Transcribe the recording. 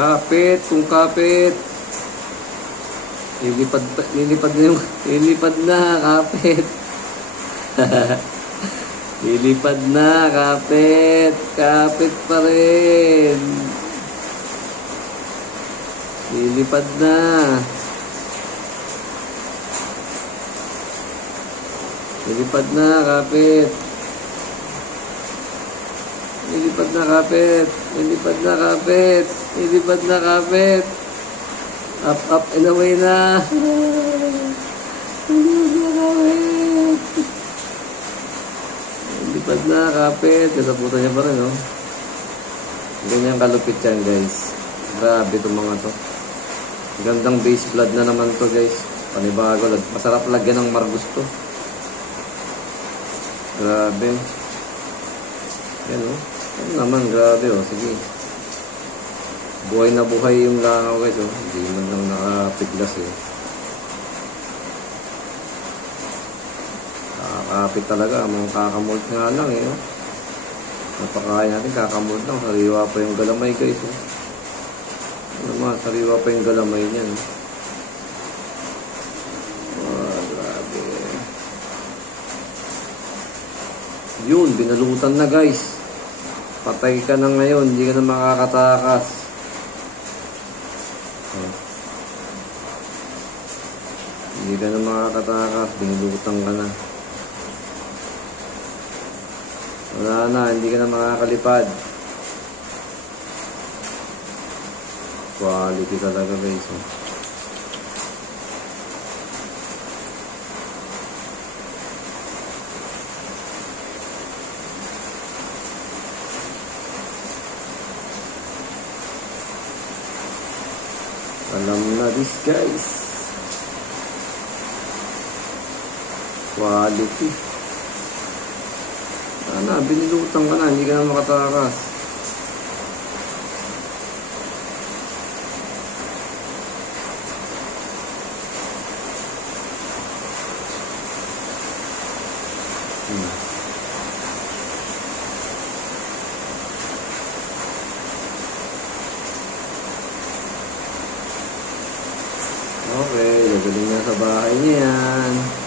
Kapit, kung kapit. Lilipad na yung, lilipad na, kapit. Lilipad na, kapit. Kapit pa rin. Lilipad na. Lilipad na, kapit. Lilipad na, kapit. Lilipad na, kapit. Lilipad na, kapit. Up, up, and away na. Lilipad na, kapit. Kasaputan niya pa rin, no? Ganyan kalupit yan, guys. Grabe itong mga to. Gandang base blood na naman to, guys. Panibago. Masarap lagyan ng margus to. Grabe. Yan, oh. Yan naman, grabe, oh. Sige. Buhay na buhay yung langaw, guys, oh. Hindi man lang nakapiglas, eh. Nakakapit talaga. Mga kakamold nga lang, eh, oh. Napakain natin, kakamold lang. Sariwa pa yung galamay, guys, oh. Ano naman, sariwa pa yung galamay niyan, oh. Yun, binalutan na, guys. Patay ka na ngayon, hindi ka na makakatakas. Hindi ka na makakatakas, binalutan ka na. Wala na, hindi ka na makakalipad. Quality talaga, guys. Alam na this, guys. Quality. Sana, binilutang ka na. Hindi ka na makatakas. Okay, gagaling na sa bahay niya yan.